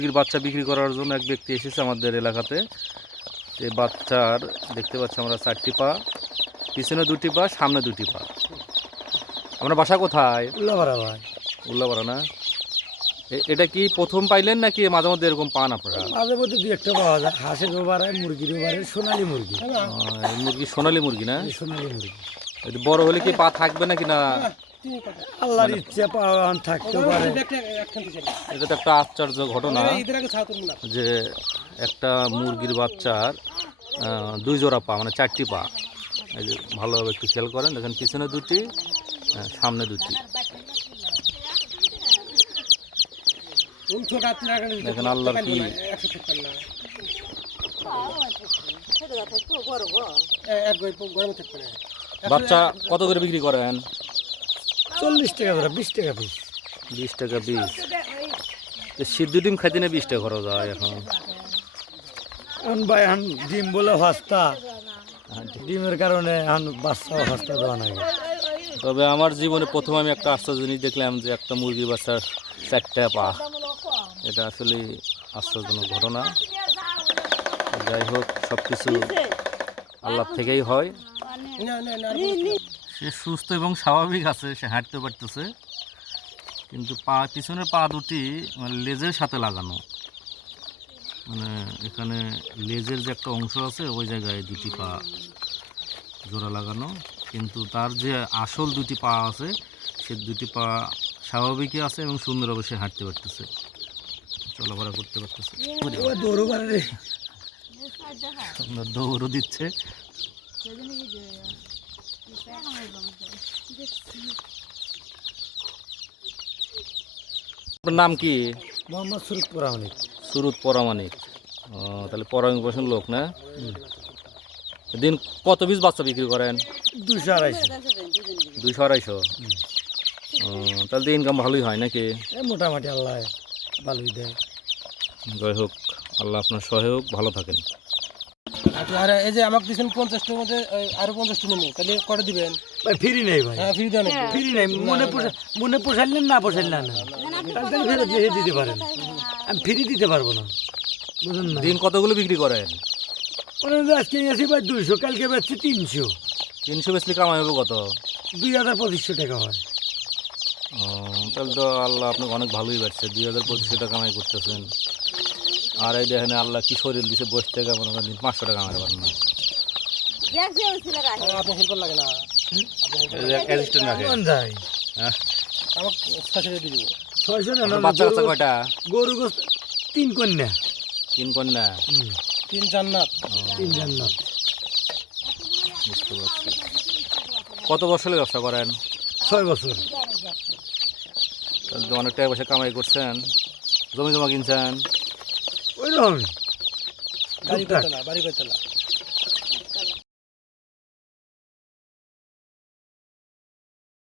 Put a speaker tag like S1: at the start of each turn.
S1: মুরগির বাচ্চা বিক্রি করার জন্য এক ব্যক্তি এসেছে আমাদের এলাকাতে। এই বাচ্চার দেখতে পাচ্ছি আমরা 4টি পা, পিছনে 2টি পা, সামনে 2টি পা। আপনার বাসা কোথায়?
S2: উল্লাপাড়া ভাই।
S1: উল্লাপাড়া না? এটা কি প্রথম পাইলেন নাকি মাঝে মধ্যে এরকম পান আপনারা?
S2: মাঝে মধ্যে দু একটা পাওয়া যায়, হাঁসেরও বাড়ে, মুরগিরও বাড়ে, সোনালী মুরগি।
S1: মুরগি সোনালী মুরগি না?
S2: সোনালী মুরগি
S1: এটা বড় হলে কি পা থাকবে নাকি না?
S2: আল্লাহর ইচ্ছে পাওয়া থাকতে পারে।
S1: এটা তো একটা আশ্চর্য ঘটনা যে একটা মুরগির বাচ্চার 2 জোড়া পা, মানে 4টি পা। এই যে ভালোভাবে একটু খেয়াল করেন, দেখেন পিছনে 2টি, সামনে 2টি। দেখেন আল্লাহর কি বাচ্চা কত করে বিক্রি করেন?
S2: 40 টাকা ধরে, 20 টাকা পিস।
S1: 20 টাকা পিস। সিদ্ধ ডিম খাইতে না 20 টাকা খরচ হয় এখন।
S2: ভাই ডিম বলে হস্তা, ডিমের কারণে বাচ্চা হস্তা দেওয়া নাই।
S1: তবে আমার জীবনে প্রথম আমি একটা আশ্চর্য জিনিস দেখলাম যে একটা মুরগির বাচ্চার 4টা পা। এটা আসলে আশ্চর্যজনক ঘটনা। যাই হোক, সব কিছু আল্লাহ থেকেই হয়। সে সুস্থ এবং স্বাভাবিক আছে, সে হাঁটতে পারতেছে, কিন্তু পিছনের পা 2টি মানে লেজের সাথে লাগানো, মানে এখানে লেজের যে একটা অংশ আছে ওই জায়গায় 2টি পা জোড়া লাগানো, কিন্তু তার যে আসল 2টি পা আছে সে 2টি পা স্বাভাবিকই আছে এবং সুন্দরভাবে সে হাঁটতে পারতেছে, চলাফেরা করতে পারতেছে, দৌড়ও দিচ্ছে। আপনার নাম কি?
S2: মোহাম্মদ সুরুত পরামানিক।
S1: সুরুত পরামানিক। তাহলে পরামানিক বসেন লোক না? দিন কত পিস বাচ্চা বিক্রি করেন?
S2: 200-250।
S1: 200-250। তাহলে তো ইনকাম ভালোই হয় নাকি?
S2: মোটামুটি আল্লাহ ভালোই দেয়।
S1: যাই হোক, আল্লাহ আপনার সহায়ক, ভালো থাকেন।
S3: আর এই যে আমাকে দিচ্ছেন 50টার মধ্যে আরো 50টা নেবো, তাহলে কটা দিবেন?
S2: ভাই ফ্রি নেই ভাই।
S3: হ্যাঁ, ফ্রি দেন।
S2: ফ্রি নেই, মনে পোষাইলেন না পোষাইলেন না, তাহলে ফেরত দিয়ে দিতে পারেন। আমি ফ্রি দিতে পারবো না, বুঝুন না।
S1: দিন কতগুলো বিক্রি করেন?
S2: আজকে আসি ভাই 200, কালকে বেচছি 300।
S1: 300 বেচলে কামাই হবে কত?
S2: 2000-2500 টাকা হয়।
S1: তাহলে তো আল্লাহ আপনাকে অনেক ভালোই বাড়ছে, 2000-2500 টাকা কামাই করতেছেন। আর এই দেখেন আল্লাহ কি শরীর দিছে, বসে টাকা মনে করেন 500 টাকা কামাতে পারেন না।
S3: আপনার হেল্পার লাগে না,
S1: অ্যাসিস্ট্যান্ট রাখে। হ্যাঁ,
S3: আমাকে 600 দিয়ে দিব।
S2: 600 না,
S1: বাচ্চা কাচ্চা কয়টা?
S2: গরু গোস্ত 3 কন্যা।
S1: 3 কন্যা।
S3: 3 জান্নাত।
S2: 3 জান্নাত।
S1: বুঝতে পারছি। কত বছরের ব্যবসা করেন?
S2: 6 বছর।
S1: তাহলে তো অনেক টাকা পয়সা কামাই করছেন, জমি জমা কিনছেন।
S2: ওই রকম
S3: বাড়ি করতে না, বাড়ি করতে না।